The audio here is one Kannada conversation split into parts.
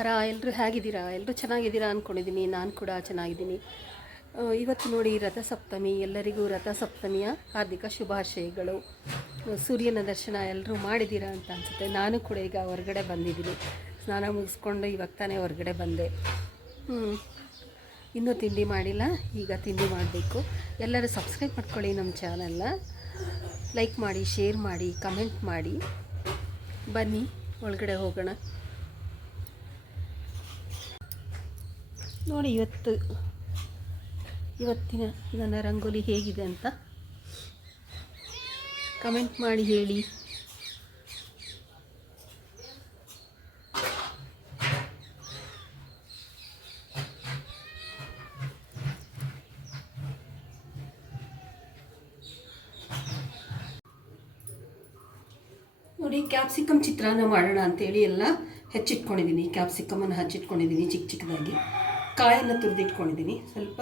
ನಮಸ್ಕಾರ. ಎಲ್ಲರೂ ಹೇಗಿದ್ದೀರಾ? ಎಲ್ಲರೂ ಚೆನ್ನಾಗಿದ್ದೀರಾ ಅಂದ್ಕೊಂಡಿದ್ದೀನಿ. ನಾನು ಕೂಡ ಚೆನ್ನಾಗಿದ್ದೀನಿ. ಇವತ್ತು ನೋಡಿ ರಥಸಪ್ತಮಿ. ಎಲ್ಲರಿಗೂ ರಥಸಪ್ತಮಿಯ ಹಾರ್ದಿಕ ಶುಭಾಶಯಗಳು. ಸೂರ್ಯನ ದರ್ಶನ ಎಲ್ಲರೂ ಮಾಡಿದ್ದೀರಾ ಅಂತ ಅನಿಸುತ್ತೆ. ನಾನು ಕೂಡ ಈಗ ಹೊರಗಡೆ ಬಂದಿದ್ದೀನಿ. ಸ್ನಾನ ಮುಗಿಸ್ಕೊಂಡು ಇವಾಗ ತಾನೇ ಹೊರಗಡೆ ಬಂದೆ. ಇನ್ನೂ ತಿಂಡಿ ಮಾಡಿಲ್ಲ, ಈಗ ತಿಂಡಿ ಮಾಡಬೇಕು. ಎಲ್ಲರೂ ಸಬ್ಸ್ಕ್ರೈಬ್ ಮಾಡ್ಕೊಳ್ಳಿ ನಮ್ಮ ಚಾನಲ್ನ. ಲೈಕ್ ಮಾಡಿ, ಶೇರ್ ಮಾಡಿ, ಕಮೆಂಟ್ ಮಾಡಿ. ಬನ್ನಿ ಒಳಗಡೆ ಹೋಗೋಣ. ನೋಡಿ ಇವತ್ತಿನ ನನ್ನ ರಂಗೋಲಿ ಹೇಗಿದೆ ಅಂತ ಕಮೆಂಟ್ ಮಾಡಿ ಹೇಳಿ. ನೋಡಿ, ಕ್ಯಾಪ್ಸಿಕಮ್ ಚಿತ್ರಾನ್ನ ಮಾಡೋಣ ಅಂತೇಳಿ ಎಲ್ಲ ಹೆಚ್ಚಿಟ್ಕೊಂಡಿದ್ದೀನಿ. ಕ್ಯಾಪ್ಸಿಕಮನ್ನು ಹಚ್ಚಿಟ್ಕೊಂಡಿದ್ದೀನಿ ಚಿಕ್ಕ ಚಿಕ್ಕದಾಗಿ. ಕಾಯನ್ನು ತುರಿದಿಟ್ಕೊಂಡಿದ್ದೀನಿ. ಸ್ವಲ್ಪ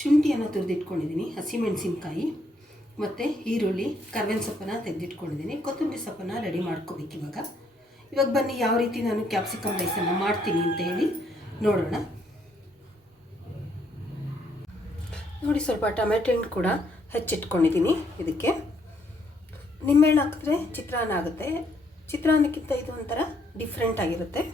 ಶುಂಠಿಯನ್ನು ತುರಿದಿಟ್ಕೊಂಡಿದ್ದೀನಿ. ಹಸಿಮೆಣಸಿನ್ಕಾಯಿ ಮತ್ತು ಈರುಳ್ಳಿ, ಕರ್ಬೇವಿನ ಸೊಪ್ಪನ್ನು ತೆಗೆದಿಟ್ಕೊಂಡಿದ್ದೀನಿ. ಕೊತ್ತಂಬರಿ ಸೊಪ್ಪನ್ನು ರೆಡಿ ಮಾಡ್ಕೋಬೇಕು. ಇವಾಗ ಬನ್ನಿ ಯಾವ ರೀತಿ ನಾನು ಕ್ಯಾಪ್ಸಿಕಮ್ ರೈಸನ್ನು ಮಾಡ್ತೀನಿ ಅಂತ ಹೇಳಿ ನೋಡೋಣ. ನೋಡಿ, ಸ್ವಲ್ಪ ಟೊಮೆಟೊ ಹಣ್ಣು ಕೂಡ ಹೆಚ್ಚಿಟ್ಕೊಂಡಿದ್ದೀನಿ. ಇದಕ್ಕೆ ನಿಂಬೆಹಣ್ಣು ಹಾಕಿದ್ರೆ ಚಿತ್ರಾನ್ನ ಆಗುತ್ತೆ. ಚಿತ್ರಾನ್ನಕ್ಕಿಂತ ಇದು ಒಂಥರ ಡಿಫ್ರೆಂಟ್ ಆಗಿರುತ್ತೆ.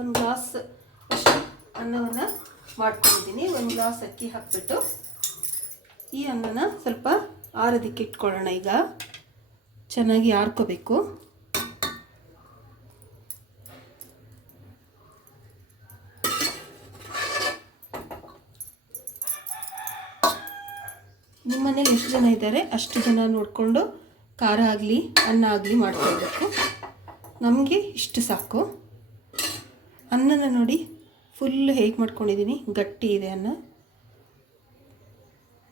ಒಂದು ಗ್ಲಾಸ್ ಅಷ್ಟು ಅನ್ನವನ್ನು ಮಾಡ್ಕೊಂಡಿದ್ದೀನಿ. ಒಂದು ಗ್ಲಾಸ್ ಅಕ್ಕಿ ಹಾಕ್ಬಿಟ್ಟು ಈ ಅನ್ನನ ಸ್ವಲ್ಪ ಆರೋದಕ್ಕೆ ಇಟ್ಕೊಳ್ಳೋಣ. ಈಗ ಚೆನ್ನಾಗಿ ಆರ್ಕೋಬೇಕು. ನಿಮ್ಮ ಮನೇಲಿ ಎಷ್ಟು ಜನ ಇದ್ದಾರೆ ಅಷ್ಟು ಜನ ನೋಡಿಕೊಂಡು ಖಾರ ಆಗಲಿ ಅನ್ನ ಆಗಲಿ ಮಾಡ್ಕೊಳ್ಬೇಕು. ನಮಗೆ ಇಷ್ಟು ಸಾಕು. ಅನ್ನನ ನೋಡಿ ಫುಲ್ ಹೇಗೆ ಮಾಡ್ಕೊಂಡಿದ್ದೀನಿ. ಗಟ್ಟಿ ಇದೆ ಅನ್ನ,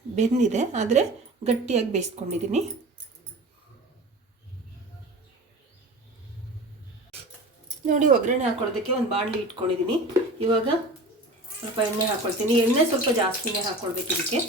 ಬೆಂದಿದೆ ಆದರೆ ಗಟ್ಟಿಯಾಗಿ ಬೇಯಿಸ್ಕೊಂಡಿದ್ದೀನಿ. ನೋಡಿ, ಒಗ್ಗರಣೆ ಹಾಕ್ಕೊಳ್ಳೋದಕ್ಕೆ ಒಂದು ಬಾಣಲಿ ಇಟ್ಕೊಂಡಿದ್ದೀನಿ. ಇವಾಗ ಸ್ವಲ್ಪ ಎಣ್ಣೆ ಹಾಕ್ಕೊಳ್ತೀನಿ. ಎಣ್ಣೆ ಸ್ವಲ್ಪ ಜಾಸ್ತಿನೇ ಹಾಕ್ಕೊಳ್ಬೇಕು ಇದಕ್ಕೆ.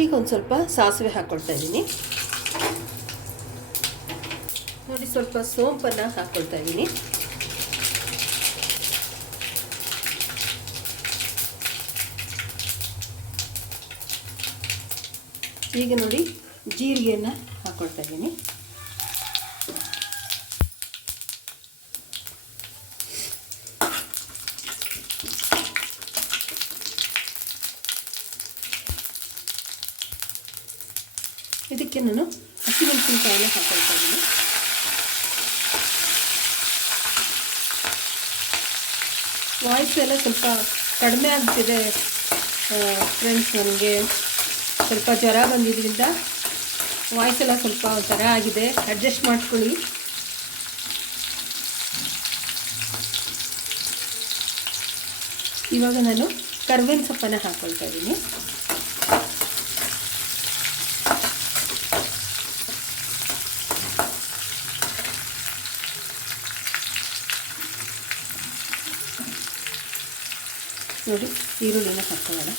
ಈಗ ಒಂದು ಸ್ವಲ್ಪ ಸಾಸಿವೆ ಹಾಕ್ಕೊಳ್ತಾ ಇದ್ದೀನಿ. ನೋಡಿ, ಸ್ವಲ್ಪ ಸೋಂಪನ್ನು ಹಾಕ್ಕೊಳ್ತಾ ಇದ್ದೀನಿ. ಈಗ ನೋಡಿ, ಜೀರಿಗೆಯನ್ನು ಹಾಕ್ಕೊಳ್ತಾ ಇದ್ದೀನಿ. ಇದಕ್ಕೆ ನಾನು ಹಸಿಮೆಣಸಿನಕಾಯಿನ ಹಾಕೊಳ್ತಾ ಇದ್ದೀನಿ. ವಾಯ್ಸ್ ಎಲ್ಲ ಸ್ವಲ್ಪ ಕಡಿಮೆ ಆಗ್ತಿದೆ ಫ್ರೆಂಡ್ಸ್. ನನಗೆ ಸ್ವಲ್ಪ ಜ್ವರ ಬಂದಿದ್ದರಿಂದ ವಾಯ್ಸ್ ಎಲ್ಲ ಸ್ವಲ್ಪ ಒಂಥರ ಆಗಿದೆ. ಅಡ್ಜಸ್ಟ್ ಮಾಡ್ಕೊಳ್ಳಿ. ಇವಾಗ ನಾನು ಕರ್ಬೇವಿನ ಸೊಪ್ಪನ್ನು ಹಾಕ್ಕೊಳ್ತಾ ಇದ್ದೀನಿ. ನೋಡಿ, ಈರುಳ್ಳಿನ ಹಾಕ್ಕೊಳ್ಳೋಣ.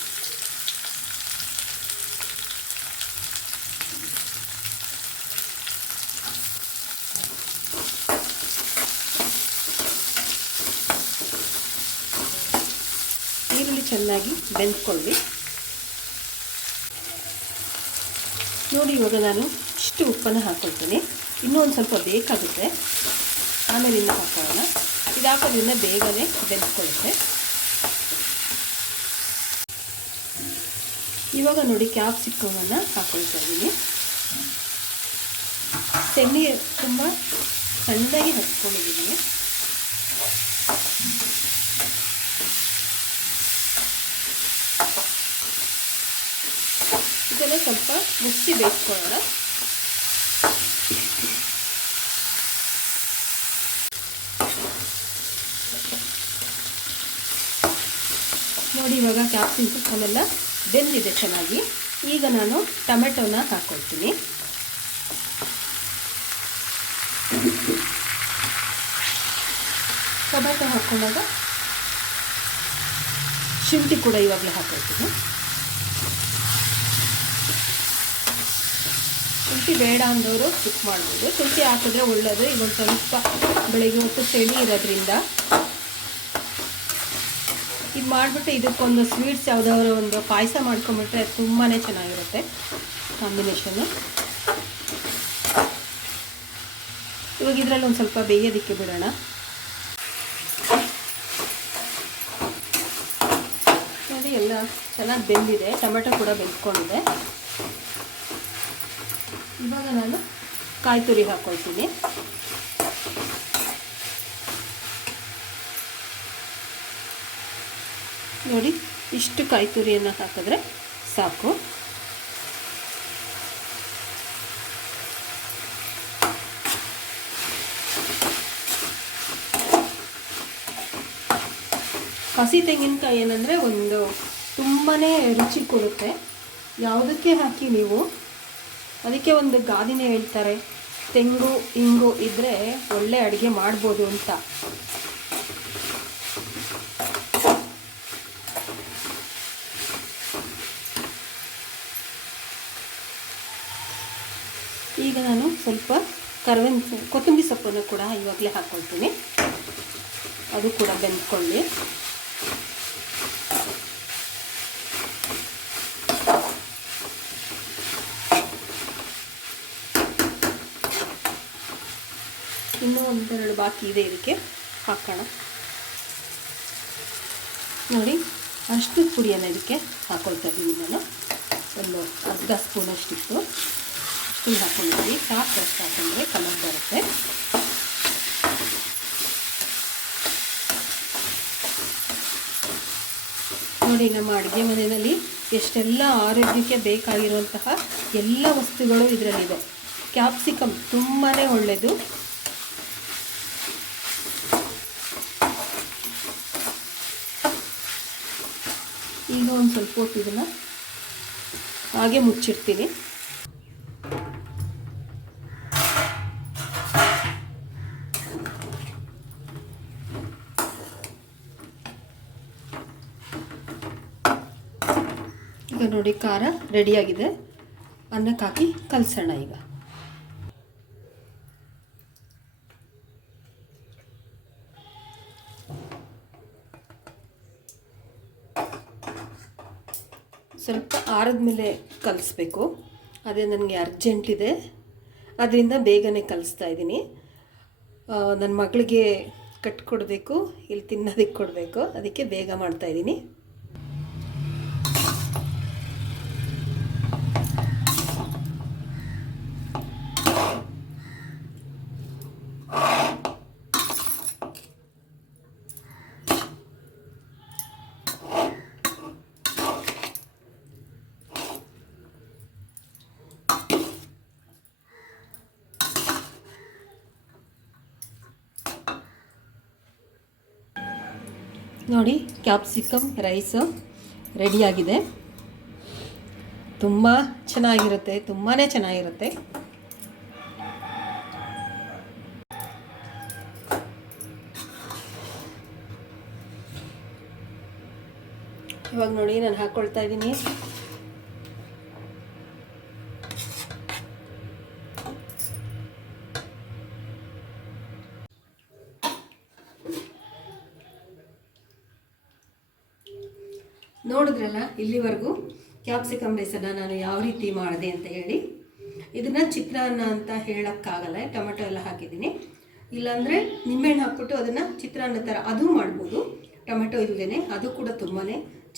ಈರುಳ್ಳಿ ಚೆನ್ನಾಗಿ ಬೆಂದ್ಕೊಳ್ಳಿ. ನೋಡಿ, ಇವಾಗ ನಾನು ಇಷ್ಟು ಉಪ್ಪನ್ನು ಹಾಕ್ಕೊಳ್ತೀನಿ. ಇನ್ನೂ ಒಂದು ಸ್ವಲ್ಪ ಬೇಕಾಗುತ್ತೆ, ಆಮೇಲೆ ಇನ್ನು ಹಾಕ್ಕೊಳ್ಳೋಣ. ಇದು ಹಾಕೋದ್ರಿಂದ ಬೇಗನೆ ಬೆಂದ್ಕೊಳ್ಳುತ್ತೆ. ಇವಾಗ ನೋಡಿ, ಕ್ಯಾಪ್ಸಿಕಮನ್ನು ಹಾಕ್ಕೊಳ್ತಾ ಇದ್ದೀನಿ. ಸೆಣ್ಣೆ ತುಂಬ ಸಣ್ಣದಾಗಿ ಹಚ್ಕೊಂಡಿದ್ದೀನಿ. ಸ್ವಲ್ಪ ಮುಚ್ಚಿ ಬೇಯಿಸ್ಕೊಳ್ಳೋಣ. ನೋಡಿ ಇವಾಗ ಕ್ಯಾಪ್ಸಿಕಮ್ ಎಲ್ಲ ಬೆಂದಿದೆ ಚೆನ್ನಾಗಿ. ಈಗ ನಾನು ಟೊಮೆಟೊನ ಹಾಕ್ಕೊಳ್ತೀನಿ. ಟೊಮೆಟೊ ಹಾಕ್ಕೊಂಡಾಗ ಶುಂಠಿ ಕೂಡ ಇವಾಗಲೇ ಹಾಕ್ಕೊಳ್ತೀನಿ. ಶುಂಠಿ ಬೇಡ ಅಂದವರು ಸ್ಕಿಪ್ ಮಾಡ್ಬೋದು. ಶುಂಠಿ ಹಾಕಿದ್ರೆ ಒಳ್ಳೆಯದು. ಈಗ ಒಂದು ಸ್ವಲ್ಪ ಬೆಳಗ್ಗೆ ಹೊತ್ತು ಚಳಿ ಇರೋದ್ರಿಂದ ಇದು ಮಾಡಿಬಿಟ್ಟು ಇದಕ್ಕೊಂದು ಸ್ವೀಟ್ಸ್ ಯಾವುದಾದ್ರು ಒಂದು ಪಾಯಸ ಮಾಡ್ಕೊಂಬಿಟ್ರೆ ತುಂಬಾ ಚೆನ್ನಾಗಿರುತ್ತೆ ಕಾಂಬಿನೇಷನ್ನು. ಇವಾಗ ಇದರಲ್ಲಿ ಒಂದು ಸ್ವಲ್ಪ ಬೇಯೋದಕ್ಕೆ ಬಿಡೋಣ. ನೋಡಿ ಎಲ್ಲ ಚೆನ್ನಾಗಿ ಬೆಂದಿದೆ, ಟೊಮೆಟೊ ಕೂಡ ಬೆಂದ್ಕೊಂಡಿದೆ. ಇವಾಗ ನಾನು ಕಾಯಿ ತುರಿ ಹಾಕ್ಕೊಳ್ತೀನಿ. ನೋಡಿ ಇಷ್ಟು ಕಾಯಿ ತುರಿಯನ್ನು ಹಾಕಿದ್ರೆ ಸಾಕು. ಹಸಿ ತೆಂಗಿನಕಾಯಿ ಏನಂದರೆ ಒಂದು ತುಂಬಾ ರುಚಿ ಕೊಡುತ್ತೆ. ಯಾವುದಕ್ಕೆ ಹಾಕಿ ನೀವು, ಅದಕ್ಕೆ ಒಂದು ಗಾದೆನೇ ಹೇಳ್ತಾರೆ, ತೆಂಗು ಇಂಗು ಇದ್ದರೆ ಒಳ್ಳೆ ಅಡುಗೆ ಮಾಡ್ಬೋದು ಅಂತ. ಈಗ ನಾನು ಸ್ವಲ್ಪ ಕೊತ್ತಂಬರಿ ಸೊಪ್ಪನ್ನು ಕೂಡ ಇವಾಗಲೇ ಹಾಕ್ಕೊಳ್ತೀನಿ. ಅದು ಕೂಡ ಬೆಂದ್ಕೊಳ್ಳಿ. ಇನ್ನೂ ಒಂದೆರಡು ಬಾಕಿ ಇದೆ, ಇದಕ್ಕೆ ಹಾಕೋಣ. ನೋಡಿ ಅಷ್ಟು ಪುಡಿಯನ್ನು ಇದಕ್ಕೆ ಹಾಕ್ಕೊಳ್ತಾ ಇದ್ದೀನಿ ನಾನು. ಒಂದು ಅರ್ಧ ಸ್ಪೂನಷ್ಟಿತ್ತು ಅಷ್ಟು ಹಾಕೊಂಡಿದ್ದೀವಿ. ಸಾಕು ಹಾಕೊಂಡ್ರೆ ಕಲರ್ ಬರುತ್ತೆ. ನೋಡಿ ನಮ್ಮ ಅಡುಗೆ ಮನೆಯಲ್ಲಿ ಎಷ್ಟೆಲ್ಲ ಆರೋಗ್ಯಕ್ಕೆ ಬೇಕಾಗಿರುವಂತಹ ಎಲ್ಲ ವಸ್ತುಗಳು ಇದರಲ್ಲಿದೆ. ಕ್ಯಾಪ್ಸಿಕಮ್ ತುಂಬಾ ಒಳ್ಳೆಯದು. ಈಗ ಒಂದು ಸ್ವಲ್ಪ ಹೊತ್ತು ಇದನ್ನು ಹಾಗೆ ಮುಚ್ಚಿರ್ತೀನಿ. ಈಗ ನೋಡಿ ಖಾರ ರೆಡಿಯಾಗಿದೆ. ಅನ್ನಕ್ಕೆ ಹಾಕಿ ಕಲಸೋಣ. ಈಗ ಸ್ವಲ್ಪ ಆರದ ಮೇಲೆ ಕಲಿಸ್ಬೇಕು. ಅದೇ ನನಗೆ ಅರ್ಜೆಂಟಿದೆ, ಅದರಿಂದ ಬೇಗನೆ ಕಲಿಸ್ತಾ ಇದ್ದೀನಿ. ನನ್ನ ಮಗಳಿಗೆ ಕಟ್ಕೊಡ್ಬೇಕು, ಇಲ್ಲಿ ತಿನ್ನೋದಕ್ಕೆ ಕೊಡಬೇಕು, ಅದಕ್ಕೆ ಬೇಗ ಮಾಡ್ತಾಯಿದ್ದೀನಿ. ನೋಡಿ ಕ್ಯಾಪ್ಸಿಕಮ್ ರೈಸು ರೆಡಿಯಾಗಿದೆ. ತುಂಬ ಚೆನ್ನಾಗಿರುತ್ತೆ, ತುಂಬಾ ಚೆನ್ನಾಗಿರುತ್ತೆ. ಇವಾಗ ನೋಡಿ ನಾನು ಹಾಕ್ಕೊಳ್ತಾ ಇದ್ದೀನಿ. ನೋಡಿದ್ರಲ್ಲ ಇಲ್ಲಿವರೆಗೂ ಕ್ಯಾಪ್ಸಿಕಮ್ ರೈಸನ್ನು ನಾನು ಯಾವ ರೀತಿ ಮಾಡಿದೆ ಅಂತ ಹೇಳಿ. ಇದನ್ನು ಚಿತ್ರಾನ್ನ ಅಂತ ಹೇಳೋಕ್ಕಾಗಲ್ಲ, ಟೊಮೆಟೊ ಎಲ್ಲ ಹಾಕಿದ್ದೀನಿ. ಇಲ್ಲಾಂದರೆ ನಿಂಬೆಹಣ್ಣು ಹಾಕ್ಬಿಟ್ಟು ಅದನ್ನು ಚಿತ್ರಾನ್ನ ಥರ ಅದು ಮಾಡ್ಬೋದು, ಟೊಮೆಟೊ ಇಲ್ಲದೇ. ಅದು ಕೂಡ ತುಂಬಾ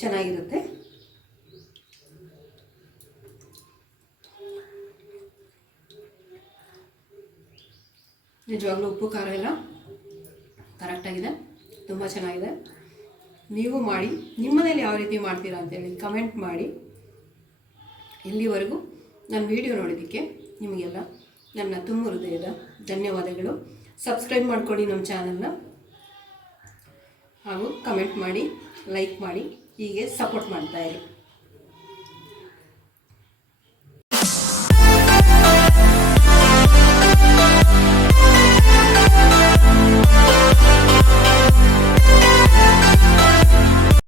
ಚೆನ್ನಾಗಿರುತ್ತೆ. ನಿಜವಾಗ್ಲೂ ಉಪ್ಪು ಖಾರ ಎಲ್ಲ ಕರೆಕ್ಟಾಗಿದೆ, ತುಂಬ ಚೆನ್ನಾಗಿದೆ. ನೀವು ಮಾಡಿ, ನಿಮ್ಮ ಮನೇಲಿ ಯಾವ ರೀತಿ ಮಾಡ್ತೀರಾ ಅಂತೇಳಿ ಕಮೆಂಟ್ ಮಾಡಿ. ಇಲ್ಲಿವರೆಗೂ ನನ್ನ ವಿಡಿಯೋ ನೋಡೋದಕ್ಕೆ ನಿಮಗೆಲ್ಲ ನನ್ನ ತುಂಬ ಹೃದಯದ ಧನ್ಯವಾದಗಳು. ಸಬ್ಸ್ಕ್ರೈಬ್ ಮಾಡ್ಕೊಳ್ಳಿ ನಮ್ಮ ಚಾನಲ್ನ, ಹಾಗೂ ಕಮೆಂಟ್ ಮಾಡಿ, ಲೈಕ್ ಮಾಡಿ, ಹೀಗೆ ಸಪೋರ್ಟ್ ಮಾಡ್ತಾಯಿರಿ.